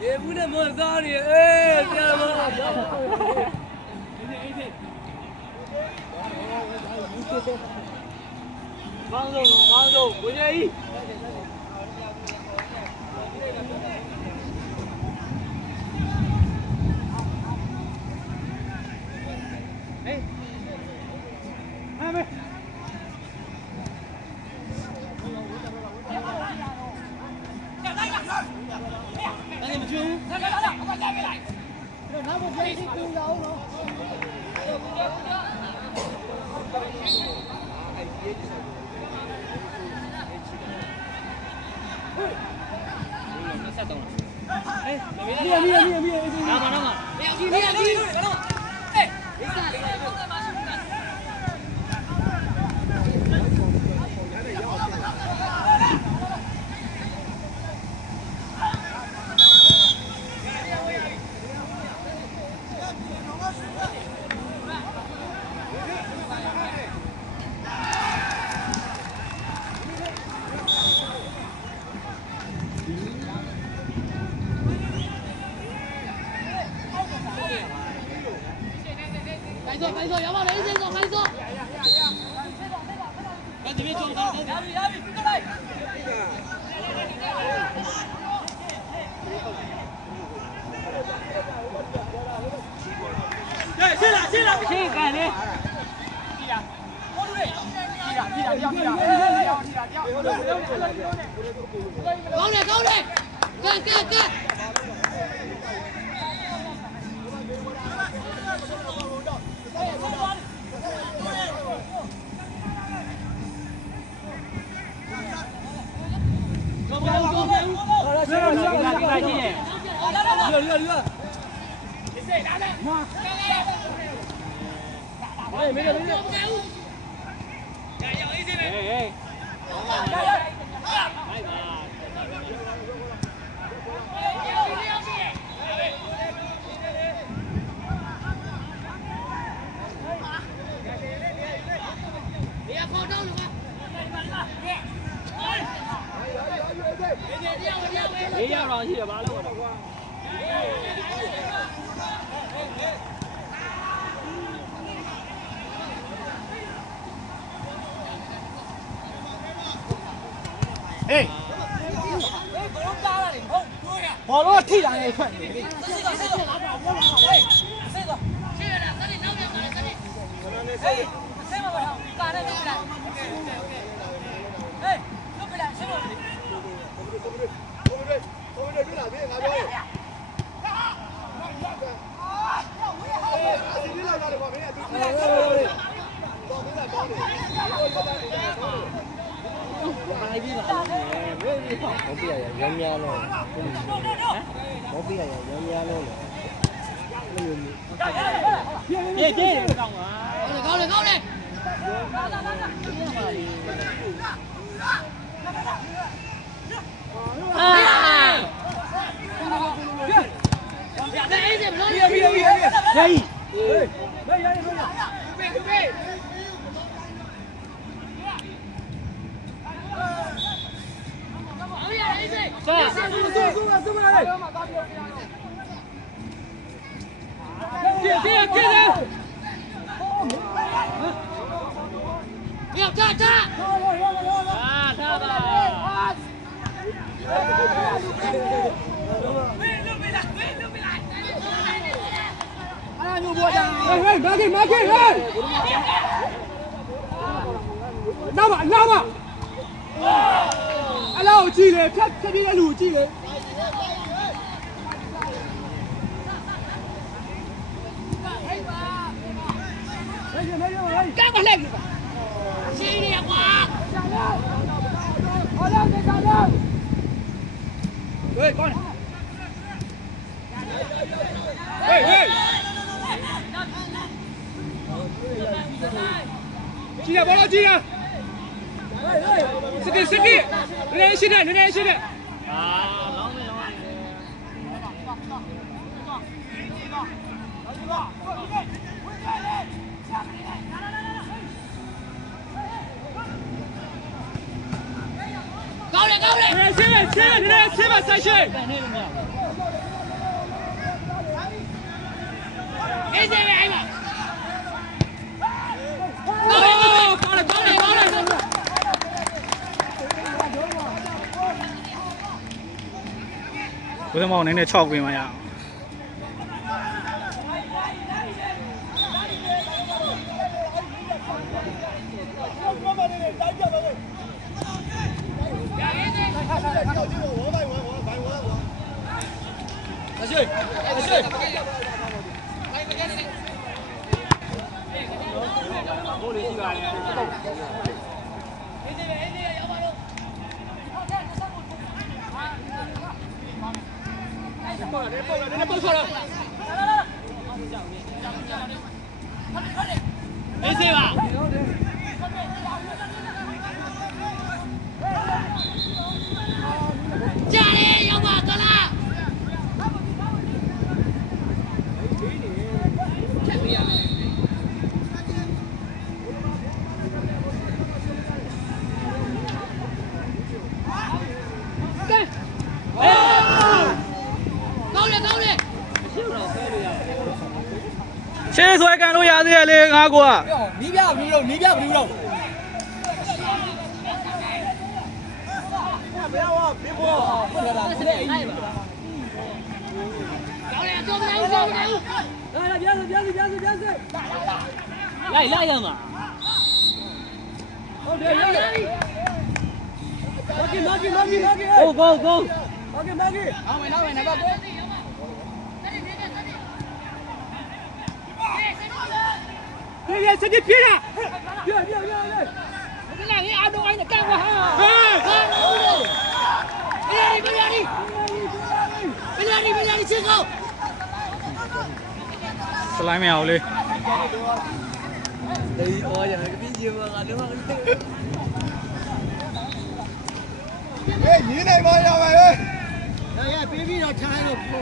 也不能摸啥的，哎，这样嘛。王总，不愿意。哎，还没。哎，跑路踢两也快。冇必要人樣樣咯，冇必要人樣樣咯。耶，高嚟！拿嘛！哎，老记嘞，偏偏的路记嘞。干过来个吧，谁的话？好了，再上来。对，过来。喂，记着，保牢记着。是的，人家现在。啊，高嘞！先把三岁。没这边嘛。高了。ဘယ်တော့မှနည်းနည်း6ပြင်မရအောင်没事吧？家里有吗？走啦！ရှေ့ဆွဲကန်လို့ရသေးတယ်လေငါကွာနီးပြဘူးတော့မရပါဘေးပေါ်ဟုတ်လားဆက်နေလိုက်ပါ高粱，走不了。来别死来呀嘛好的go拉回来吧别，身体撇了。别我跟那人阿东挨着干过哈。别让你进口。စလိုင်းမရအောင်လေ我呀个脾气嘛俺这你那帮要呗？哎别逼着拆了不是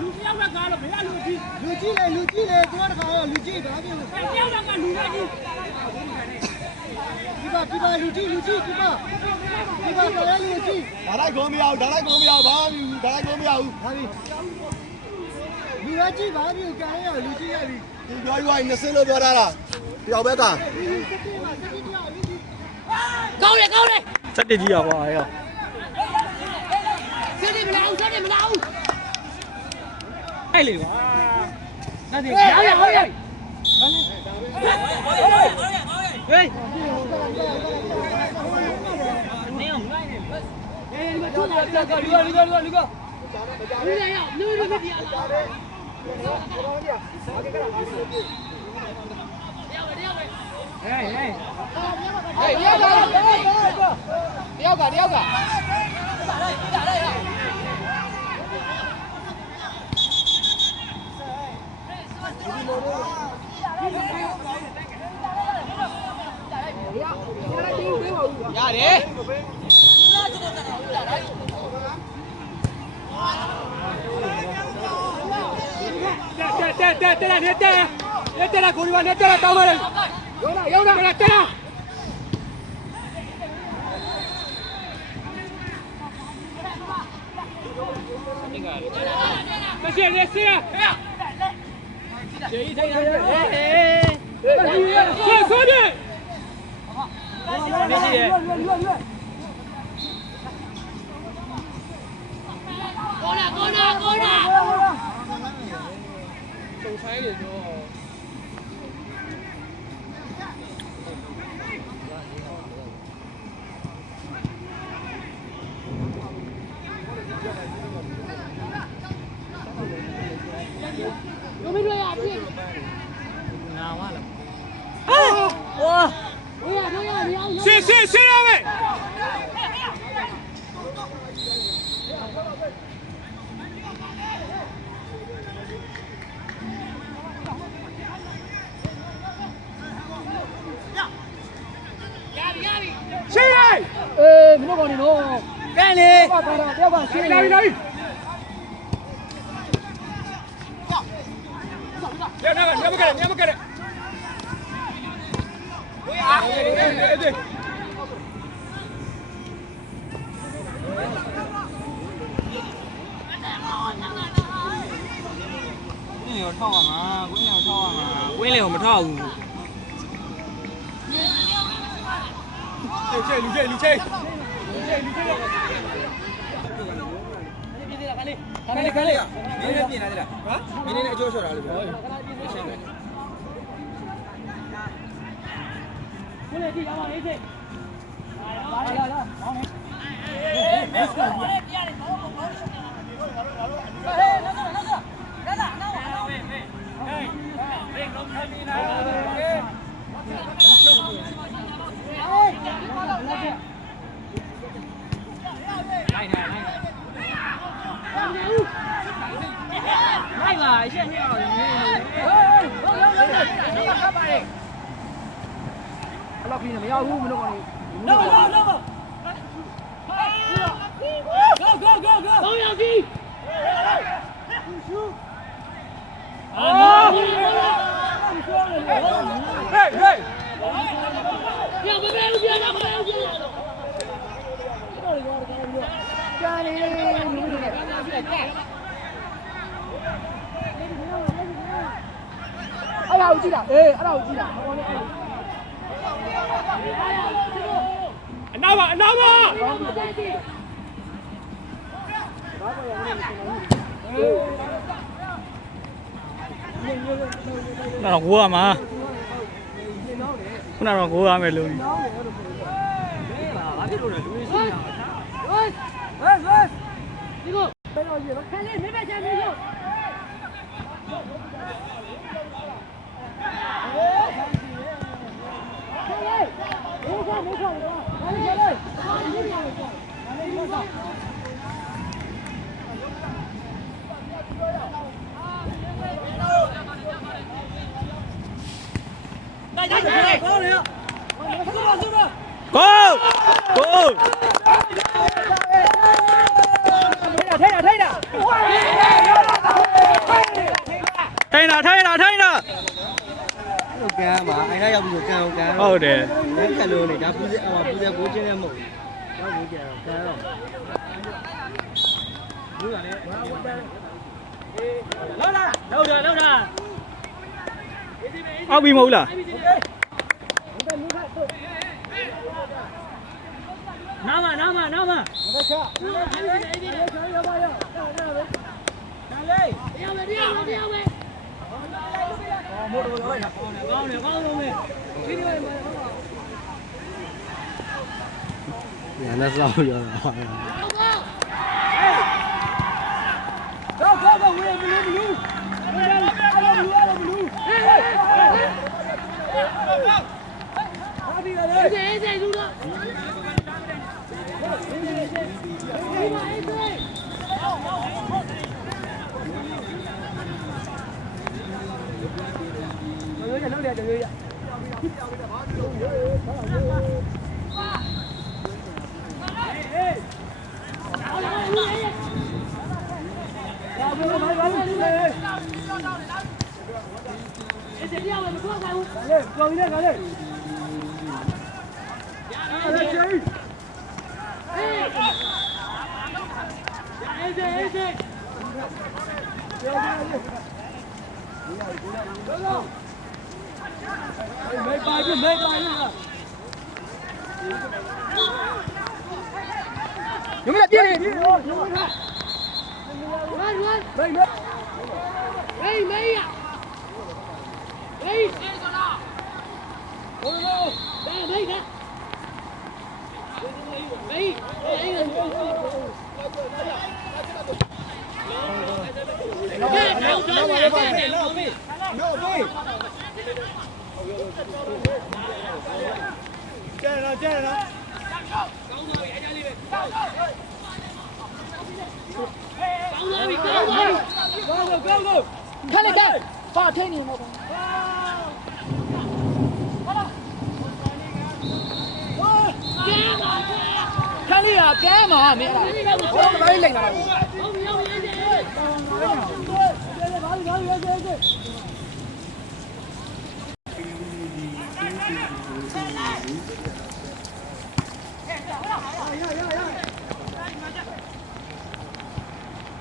လူပြောက်ကကားလို့ဘယ်ကလူကြီး လူကြီးလေသွားတခါတော့လူကြီးဘာဖြစ်လဲ တယောက်ကလူကြီး ဒီပါလူကြီးဒီပါတော်ရလူကြီး ဒါလိုက်ကိုမရဘူးဘာမှမယူဒါလိုက်ကိုမရဘူး ဟာပြီလူကြီးဘာဖြစ်ကြရလူကြီးရပြီ ဒီပြောရွာ20လို့ပြောတာလားတယောက်ပဲက 高粱。စက်တကြီးရပါရော身体不老。အဲ့လေကွာ好嘞。ဟေးတယောက်က ရတယ်တက်လာကိုဒီမှာတက်လာတောင်းပါလေရောက်လာတက်လာမရှိလေစီရကျေးထိုင်ရတယ်ဆိုတယ်မရှိရဲ့ကောနာစုံဆိုင်နေတော့有没有呀？နာဝါလား先两位。谁来？မင်းတို့ကောင်နေတော့ကန်လေတယောက်ကရှင်း来。你不给。အောင်မထောက်ဘူး 切你切你切。 ခလေးခလေးမင်းလည်းပြင်လာသေးလားဟမ်မင်းလည်းအကျိုးလျှော့တာလို့ပြောရှင်းတယ် ကိုလေကြည့်ရပါအေးစိလာလာလာမောင်းနေဟေးနောက်တော့နောက်တော့ဟေးလုံးထိုင်နေလားဟေးလိုက်လာရှက်နေအောင်နေဟေးလုံးခပ်ပါလေအဲ့လိုပြင်းမရဘူးမလို့ကောနေ go go go go 3ယောက်ကြီးအာဟေးဟေးညမမဲဦးပြန်မမဲဦးပြန်ကြားနေအဲ့ဒါကိုကြည့်တာအေးအဲ့ဒါကိုကြည့်တာဟောနေအနောက်ပါနောက်တော့ကိုရမှာခုနကတော့ကိုရမယ်လို့ ဘာဖြစ်လို့လဲလူကြီးရှိနေတာဟဲ့ဒီကိုဘယ်လိုရလဲခလေးမိမချမ်းနေလို့ထိုင်တာကဲမှာအဲ့ဒါရောက်ပြီးတော့ကန်ဟုတ်တယ်လက်ခက်လို့နေဒါပူစဲဘိုးချင်းလည်းမဟုတ်ဘူးရောက်ပြီးကြတော့ကန်တော့ဘူးကလည်းလောက်တာအောက်ပြီးမဟုတ်လားနာမတရားပဲမို့တော့လိုက်တာကောင်းလုံးပဲဒီလိုပဲညာနဲ့စောက်ရတာgo we blue heyดูนะလောက်တယ်ကြွေးရ没摆就没摆了。有没有电力？没呀。没看。看那个，把天你摸。看你啊，干嘛没啦？我哪里冷了？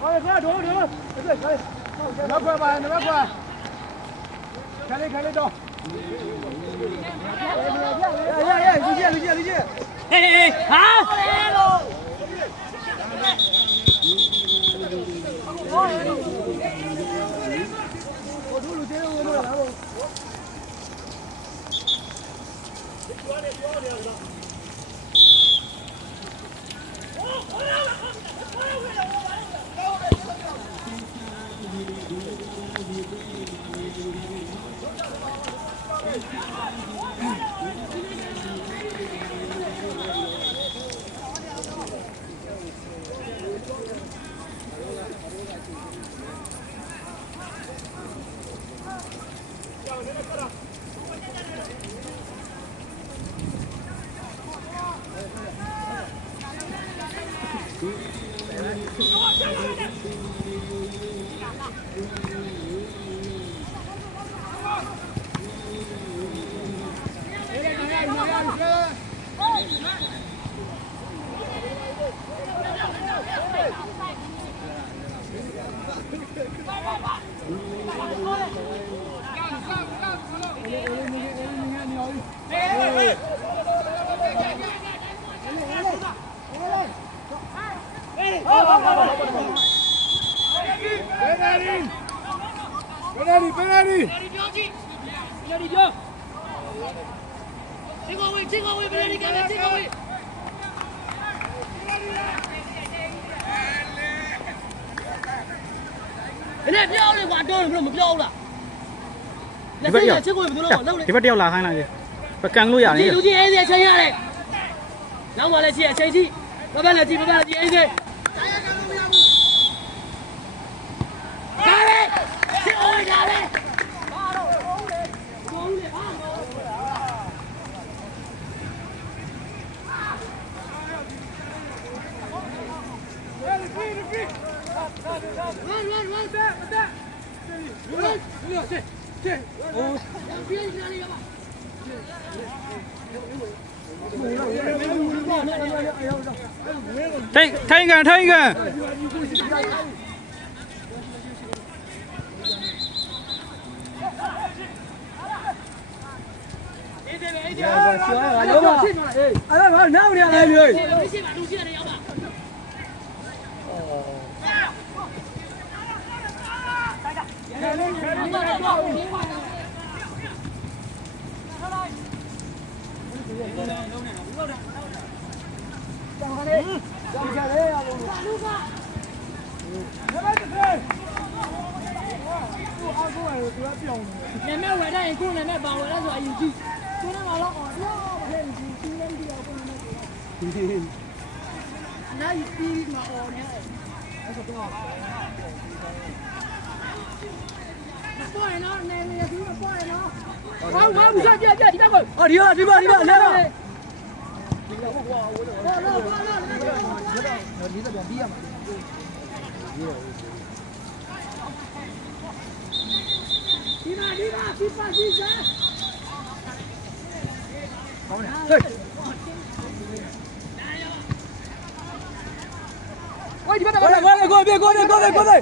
快，快，走，走，对，可以，那快吧，那快。开了到。理解。嘿，好。我吐露这个我来了。ဒီဘက်တယောက်လာခိုင်းလိုက်ပြီကန်လို့ရတယ် လူကြီးအေးစေးချိန်ရတယ်နောက်မှလည်းရှိအချိန်ရှိဘဘလည်းကြည့်အေးစေးဒါလေချစ်အောင်ဒါလေထိုင်ကန် နာမည်ဝယ်တိုင်းကိုနာမည်ပါဝယ်လဲဆိုအယူကြီးကိုနာမည်တော့အော်ရောဖဲကြီးဒီလည်းဒီအောင်ကိုနာမည်နိုင်ပြီးမှာအော်နေအဲ့ဆိုတော့ပေါ်ရနော်နေနေပြီးပေါ်ရနော်ဘာဘူးစားပြဒီဘက်ကိုအော်ဒီပါလဲလာဒီပါစီစားကောင်းတယ်ဟေးဝိုင်းဒီဘက်ကိုဟေး